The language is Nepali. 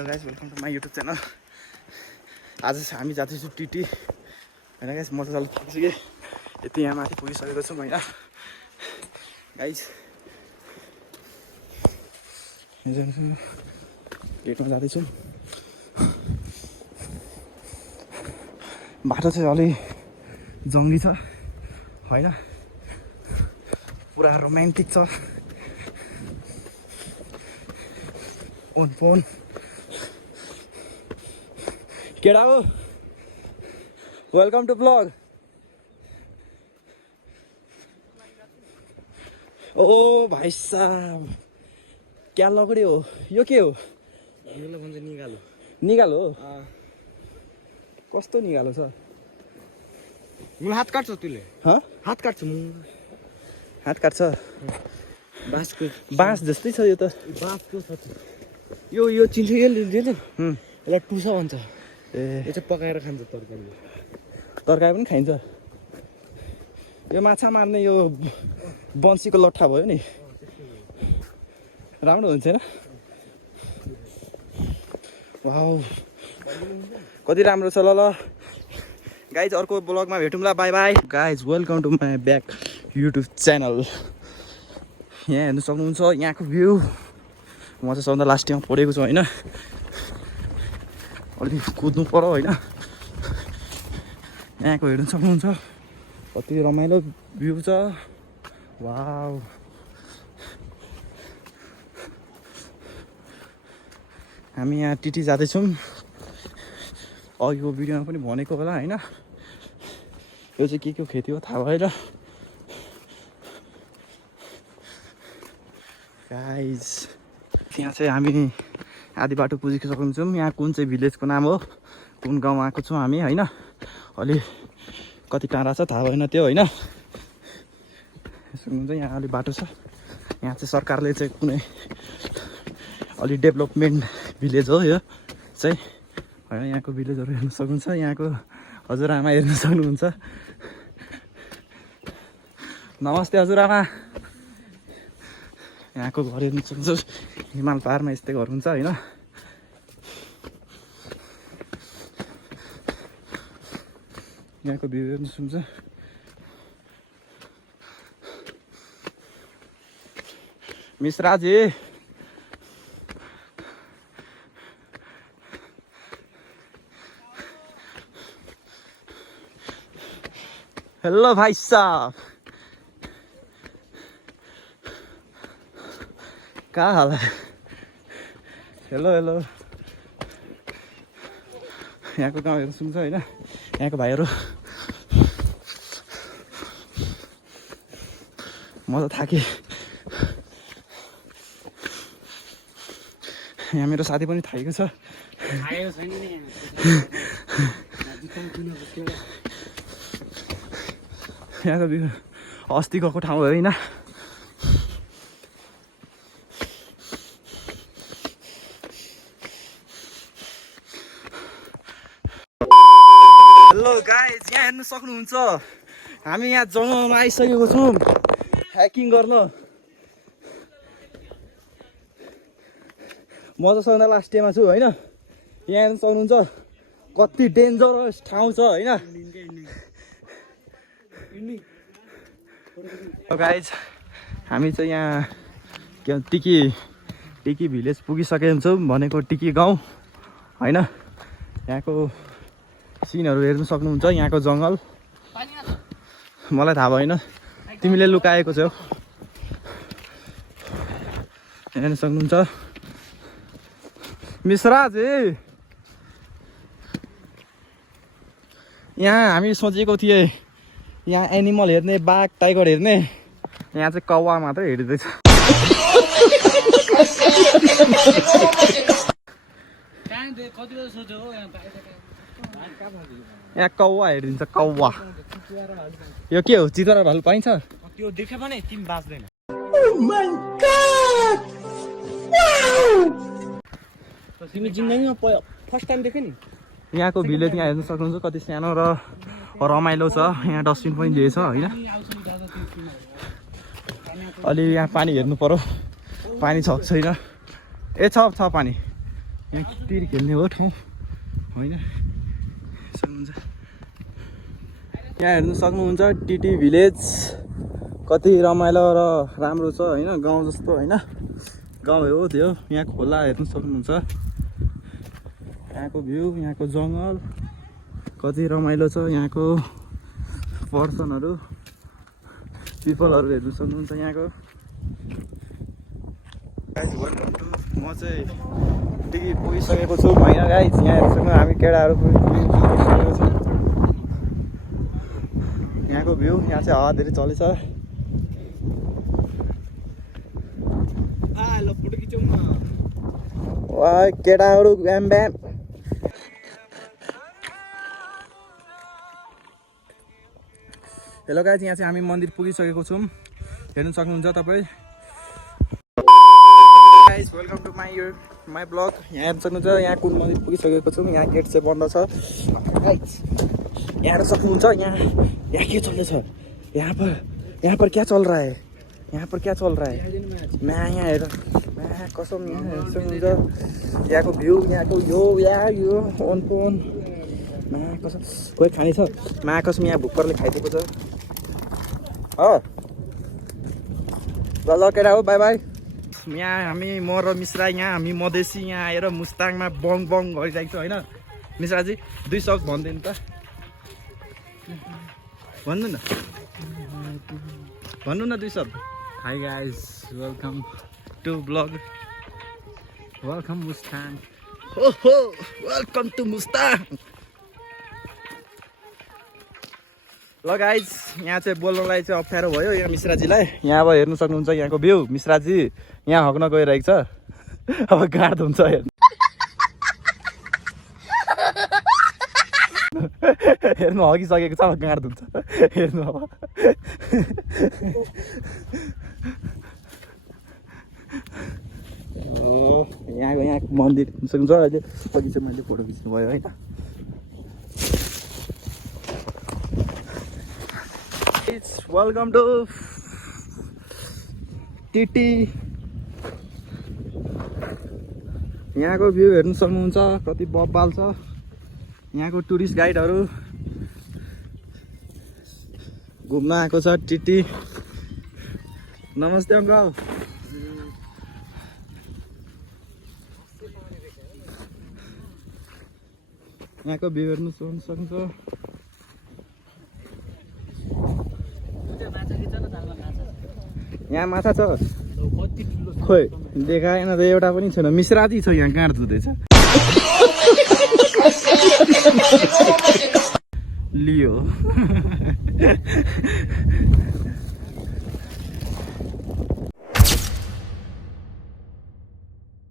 Hello guys, welcome to my YouTube channel. आज हामी जाँदैछौँ टिटी होइन गाइस। म त चल पुगिसकेँ, यति यहाँ माथि पुगिसकेको छु होइन गाइस। गेटमा जाँदैछु। बाटो चाहिँ अलि जङ्गली छ होइन, पुरा रोमान्टिक छ। ओन फोन केडा हो, वेलकम टु ब्लग। ओ भाइ साहब, क्या लकडी हो यो? के हो? निगालो। निगालो हो? कस्तो निगालो छ? मलाई हात काट्छ त्यसले। हात काट्छ, हात काट्छ। बाँसको बाँस जस्तै छ यो त। बाँसको छ यो चिन्छ। यसलाई टुसा भन्छ। ए, यो चाहिँ पकाएर खान्छ तरकारी। तरकारी पनि खाइन्छ। यो माछा मार्ने यो बन्सीको लट्ठा भयो नि, राम्रो हुन्छ होइन? वाउ, कति राम्रो छ। ल ल गाइज, अर्को ब्लगमा भेटौँला। Bye bye guys, welcome to my back YouTube channel. यहाँ हेर्नु सक्नुहुन्छ यहाँको भ्यू। म चाहिँ सबभन्दा लास्ट टाइममा पढेको छु होइन, अलिक कुद्नु पर्यो होइन। यहाँको हेर्नु सक्नुहुन्छ कति रमाइलो भ्यू छ। वाउ, हामी यहाँ टिटी जाँदैछौँ। अघिको भिडियोमा पनि भनेको होला होइन, यो चाहिँ के खेती हो थाहा भएन गाइज। यहाँ चाहिँ हामी आधी बाटो पुगिसक्छौँ। यहाँ कुन चाहिँ भिलेजको नाम हो, कुन गाउँ आएको छौँ हामी होइन। अलि कति टाढा छ थाहा भएन त्यो होइन। सुन्नुहुन्छ यहाँ अलि बाटो छ। यहाँ चाहिँ सरकारले चाहिँ कुनै अलि डेभलपमेन्ट भिलेज हो यो चाहिँ होइन। यहाँको भिलेजहरू हेर्नु सक्नुहुन्छ, यहाँको हजुरआमा हेर्नु सक्नुहुन्छ। नमस्ते हजुरआमा। यहाँको घर हेर्नु सक्नुहुन्छ, हिमाल पहाडमा यस्तै घर हुन्छ होइन। यहाँको भ्यू हेर्नु सक्नुहुन्छ। मिश्राजी, हेलो भाइ साहब, क्या हाल है? Hello hello. यहाँको गाउँ हेर्नु सक्नुहुन्छ होइन, यहाँको भाइहरू। म त थाकेँ। यहाँ मेरो साथी पनि थाकेको छ। यहाँको भ्यू अस्ति गएको ठाउँ हो होइन। हेलो गाइज, यहाँ हेर्नु सक्नुहुन्छ हामी यहाँ जङ्गलमा आइसकेको छौँ हाइकिङ गर्न। म त सबभन्दा लास्ट डेमा छु होइन। यहाँ हेर्नु सक्नुहुन्छ कति डेन्जरस ठाउँ छ होइन। गाइज, हामी चाहिँ यहाँ के भन्छ टिकी भिलेज पुगिसकेको छौँ, भनेको टिकी गाउँ होइन। यहाँको सिनहरू हेर्नु सक्नुहुन्छ, यहाँको जङ्गल। मलाई थाहा भएन, तिमीले लुकाएको छौ। हेर्नु सक्नुहुन्छ मिश्राजी। यहाँ हामी सोचेको थिएँ यहाँ एनिमल हेर्ने, बाघ टाइगर हेर्ने, यहाँ चाहिँ कौवा मात्रै हेरिँदैछ। यहाँ कौवा हेरिदिन्छ, कौवा। यो के हो, चितरा भालु पाइन्छ? त्यो देख्यो भने तिमी बाँच्दैन। तिमी जिन्दगीमा फर्स्ट टाइम देख्यो नि। यहाँको भिलेज यहाँ हेर्नु सक्नुहुन्छ कति सानो र रमाइलो छ। यहाँ डस्टबिन पनि दिएछ होइन। अलि यहाँ पानी हेर्नु पर्यो, पानी छ छैन। ए छ पानी। यहाँ किटी खेल्ने हो ठाउँ होइन सक्नुहुन्छ यहाँ हेर्नु सक्नुहुन्छ टिटी भिलेज कति रमाइलो र राम्रो छ होइन गाउँ जस्तो होइन गाउँ हो त्यो यहाँ खोला हेर्नु सक्नुहुन्छ यहाँको भ्यू यहाँको जङ्गल कति रमाइलो छ यहाँको पर्सनहरू पिपलहरू हेर्नु सक्नुहुन्छ यहाँको म चाहिँ टिकट पुगिसकेको छु होइन गाइज यहाँ हेर्नु हामी केटाहरू पुगिसकेको छौँ यहाँको भ्यू यहाँ चाहिँ हावा धेरै चलेछ वा केटाहरू ब्याम ब्याम हेलो गाइज यहाँ चाहिँ हामी मन्दिर पुगिसकेको छौँ हेर्नु सक्नुहुन्छ तपाईँ guys welcome to my blog यहाँ हेर्नु सक्नुहुन्छ यहाँ कुन मन्दिर पुगिसकेको छौँ यहाँ गेट चाहिँ बन्द छ गाइज यहाँ हेर्नु सक्नुहुन्छ यहाँ के चल्दैछ यहाँ पर क्या चल रहा है यहाँ पर क्या चल रहा है यहाँ हेर कसम यहाँ हेर्नु सक्नुहुन्छ यहाँको भ्यू यहाँको यो ओन कसम कोही खाने छ कसम यहाँ भुक्करले खाइदिएको छ हो ल केटा हो बाई बाई यहाँ हामी म र मिश्रा यहाँ हामी मधेसी यहाँ आएर मुस्ताङमा बङ गरिरहेको छ होइन मिश्राजी 2 शब्द भनिदिनु त भन्नु न 2 शब्द hi guys welcome to blog welcome Mustang ओहो वेलकम टु मुस्ताङ ल गाइज यहाँ चाहिँ बोल्नलाई चाहिँ अप्ठ्यारो भयो यहाँ मिश्राजीलाई यहाँ अब हेर्नु सक्नुहुन्छ यहाँको भ्यू मिश्राजी यहाँ हग्न गइरहेको छ अब गाड हुन्छ हेर्नु हगिसकेको छ अब गाड हुन्छ हेर्नु अब यहाँको मन्दिर सक्नुहुन्छ अहिले अघि चाहिँ मैले फोटो खिच्नु भयो होइन वेलकम टु टिटी यहाँको भ्यू हेर्नु सक्नुहुन्छ कति बब्बाल छ यहाँको टुरिस्ट गाइडहरू घुम्न आएको छ टिटी नमस्ते अङ्कल यहाँको भ्यू हेर्नु सक्नुहुन्छ यहाँ माछा छ खोइ देखाएन त एउटा पनि छैन मिश्राती छ यहाँ गाँड धुँदैछ लियो